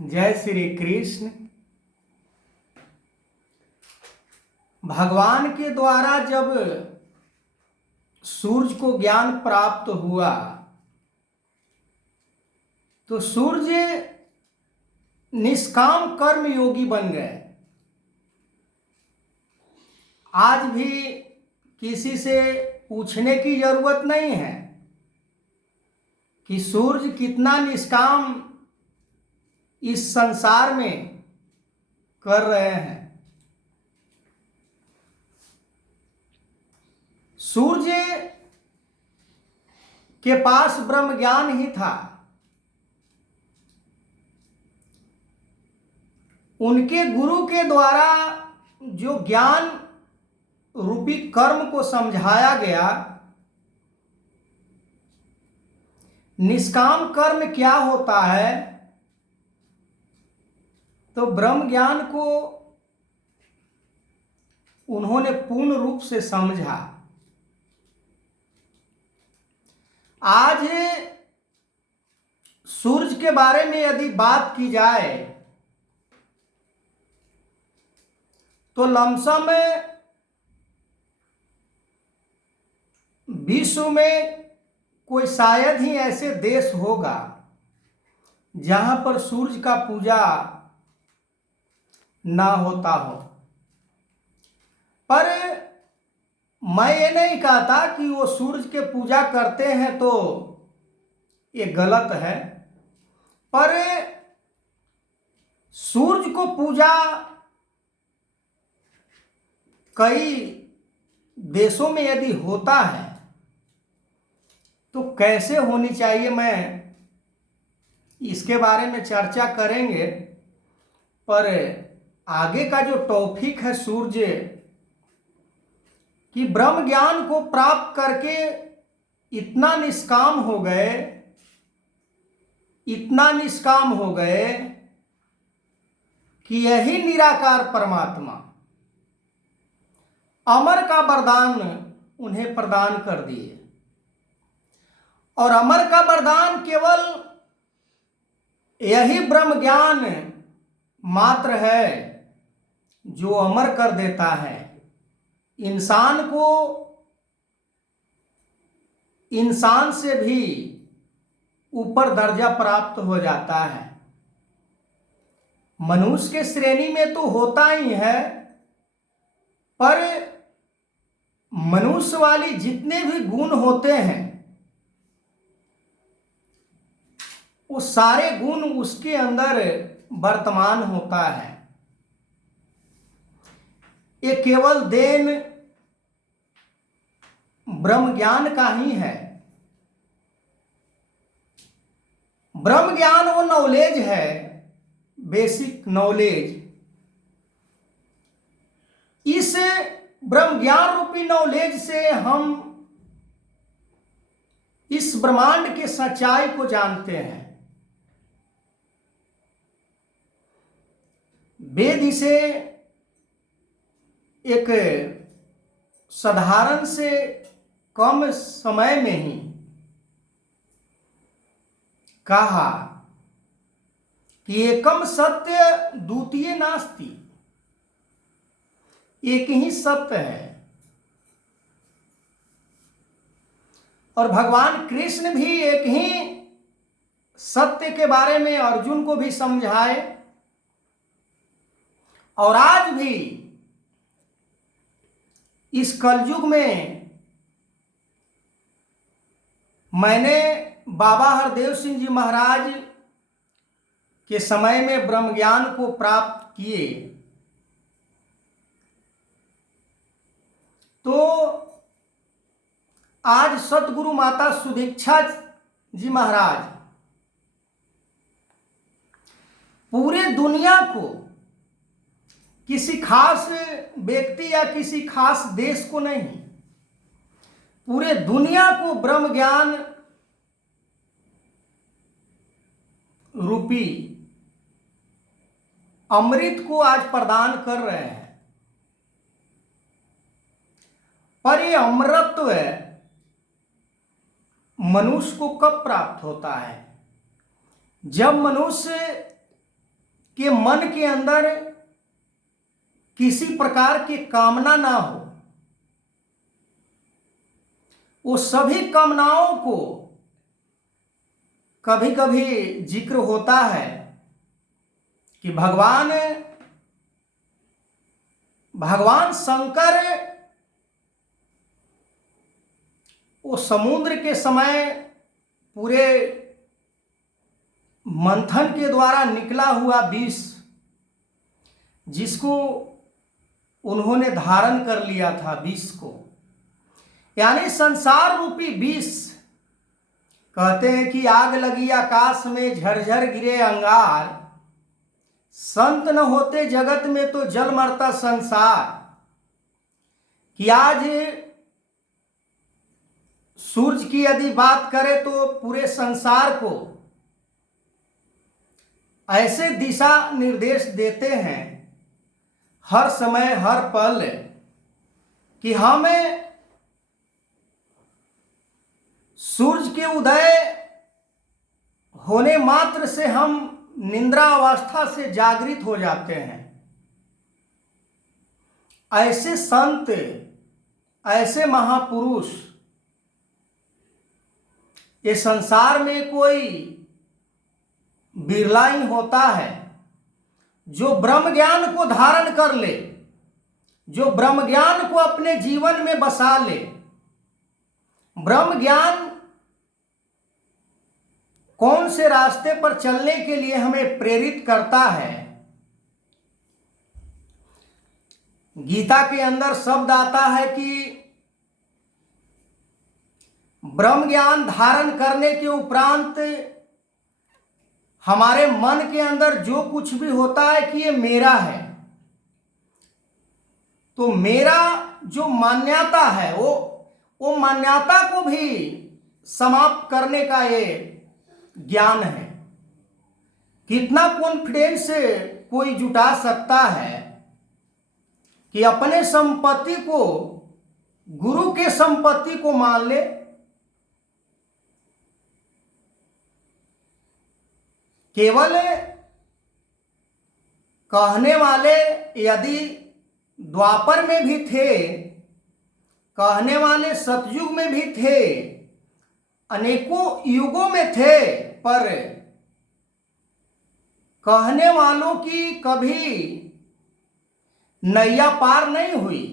जय श्री कृष्ण। भगवान के द्वारा जब सूर्य को ज्ञान प्राप्त हुआ तो सूर्य निष्काम कर्म योगी बन गए। आज भी किसी से पूछने की जरूरत नहीं है कि सूर्य कितना निष्काम इस संसार में कर रहे हैं। सूर्य के पास ब्रह्म ज्ञान ही था। उनके गुरु के द्वारा जो ज्ञान रूपी कर्म को समझाया गया, निष्काम कर्म क्या होता है, तो ब्रह्म ज्ञान को उन्होंने पूर्ण रूप से समझा। आज सूर्य के बारे में यदि बात की जाए तो लमसम विश्व में कोई शायद ही ऐसे देश होगा जहां पर सूर्य का पूजा ना होता हो। पर मैं ये नहीं कहता कि वो सूर्य के पूजा करते हैं तो ये गलत है, पर सूर्य को पूजा कई देशों में यदि होता है तो कैसे होनी चाहिए, मैं इसके बारे में चर्चा करेंगे। पर आगे का जो टॉपिक है सूर्य कि ब्रह्म ज्ञान को प्राप्त करके इतना निष्काम हो गए, इतना निष्काम हो गए कि यही निराकार परमात्मा अमर का वरदान उन्हें प्रदान कर दिए। और अमर का वरदान केवल यही ब्रह्म ज्ञान मात्र है जो अमर कर देता है, इंसान को इंसान से भी ऊपर दर्जा प्राप्त हो जाता है। मनुष्य के श्रेणी में तो होता ही है, पर मनुष्य वाली जितने भी गुण होते हैं वो सारे गुण उसके अंदर वर्तमान होता है। ये केवल देन ब्रह्म ज्ञान का ही है। ब्रह्म ज्ञान वो नॉलेज है, बेसिक नॉलेज। इस ब्रह्म ज्ञान रूपी नॉलेज से हम इस ब्रह्मांड के सच्चाई को जानते हैं। वेद इसे एक साधारण से कम समय में ही कहा कि एकम सत्य द्वितीय नास्ति, एक ही सत्य है। और भगवान कृष्ण भी एक ही सत्य के बारे में अर्जुन को भी समझाए। और आज भी इस कलयुग में मैंने बाबा हरदेव सिंह जी महाराज के समय में ब्रह्म ज्ञान को प्राप्त किए तो आज सतगुरु माता सुदीक्षा जी महाराज पूरे दुनिया को, किसी खास व्यक्ति या किसी खास देश को नहीं, पूरे दुनिया को ब्रह्म ज्ञान रूपी अमृत को आज प्रदान कर रहे हैं। पर ये अमृतत्व मनुष्य को कब प्राप्त होता है? जब मनुष्य कि मन के अंदर किसी प्रकार की कामना ना हो। वो सभी कामनाओं को कभी कभी जिक्र होता है कि भगवान शंकर वो समुद्र के समय पूरे मंथन के द्वारा निकला हुआ विष, जिसको उन्होंने धारण कर लिया था, विष को, यानी संसार रूपी विष। कहते हैं कि आग लगी आकाश में, झरझर गिरे अंगार, संत न होते जगत में तो जल मरता संसार। कि आज सूरज की यदि बात करें तो पूरे संसार को ऐसे दिशा निर्देश देते हैं हर समय हर पल कि हमें सूरज के उदय होने मात्र से हम निद्रा अवस्था से जागृत हो जाते हैं। ऐसे संत, ऐसे महापुरुष ये संसार में कोई बिरला ही होता है जो ब्रह्म ज्ञान को धारण कर ले, जो ब्रह्म ज्ञान को अपने जीवन में बसा ले। ब्रह्म ज्ञान कौन से रास्ते पर चलने के लिए हमें प्रेरित करता है। गीता के अंदर शब्द आता है कि ब्रह्म ज्ञान धारण करने के उपरांत हमारे मन के अंदर जो कुछ भी होता है कि ये मेरा है, तो मेरा जो मान्यता है वो मान्यता को भी समाप्त करने का ये ज्ञान है। कितना कॉन्फिडेंस से कोई जुटा सकता है कि अपने संपत्ति को गुरु के संपत्ति को मान ले। केवल कहने वाले यदि द्वापर में भी थे, कहने वाले सतयुग में भी थे, अनेकों युगों में थे, पर कहने वालों की कभी नैया पार नहीं हुई।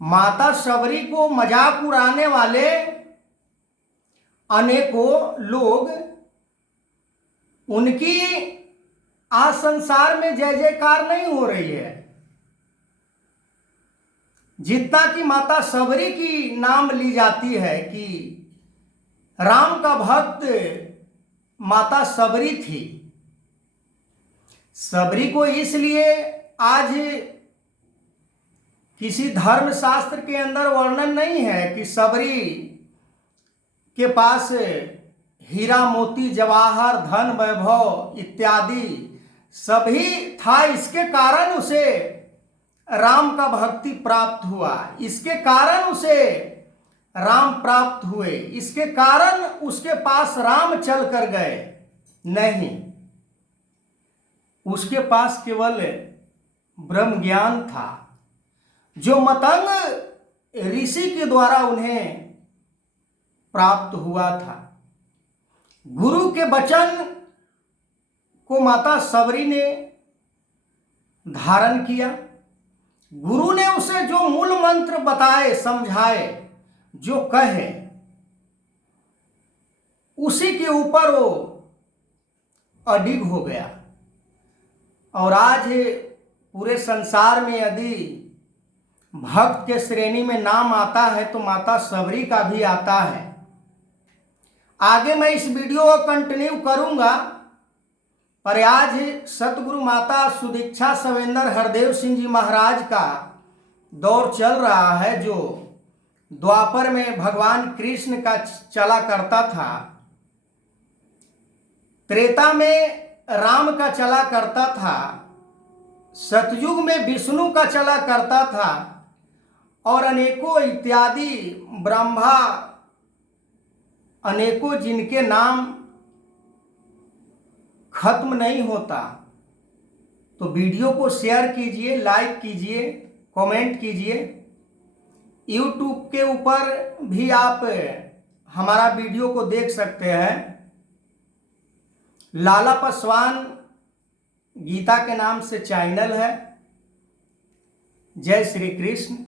माता शबरी को मजाक उड़ाने वाले अनेकों लोग, उनकी आज संसार में जय जयकार नहीं हो रही है। जितना कि माता शबरी की नाम ली जाती है कि राम का भक्त माता शबरी थी। शबरी को इसलिए आज किसी धर्म शास्त्र के अंदर वर्णन नहीं है कि शबरी के पास हीरा मोती जवाहर धन वैभव इत्यादि सभी था, इसके कारण उसे राम का भक्ति प्राप्त हुआ, इसके कारण उसे राम प्राप्त हुए, इसके कारण उसके पास राम चल कर गए। नहीं, उसके पास केवल ब्रह्म ज्ञान था जो मतंग ऋषि के द्वारा उन्हें प्राप्त हुआ था। गुरु के वचन को माता शबरी ने धारण किया। गुरु ने उसे जो मूल मंत्र बताए, समझाए, जो कहे, उसी के ऊपर वो अडिग हो गया। और आज पूरे संसार में यदि भक्त के श्रेणी में नाम आता है तो माता शबरी का भी आता है। आगे मैं इस वीडियो को कंटिन्यू करूंगा, पर आज सतगुरु माता सुदीक्षा सवेंद्र हरदेव सिंह जी महाराज का दौर चल रहा है, जो द्वापर में भगवान कृष्ण का चला करता था, त्रेता में राम का चला करता था, सतयुग में विष्णु का चला करता था, और अनेकों इत्यादि ब्रह्मा, अनेकों जिनके नाम खत्म नहीं होता। तो वीडियो को शेयर कीजिए, लाइक कीजिए, कमेंट कीजिए। यूट्यूब के ऊपर भी आप हमारा वीडियो को देख सकते हैं। लाला पासवान गीता के नाम से चैनल है। जय श्री कृष्ण।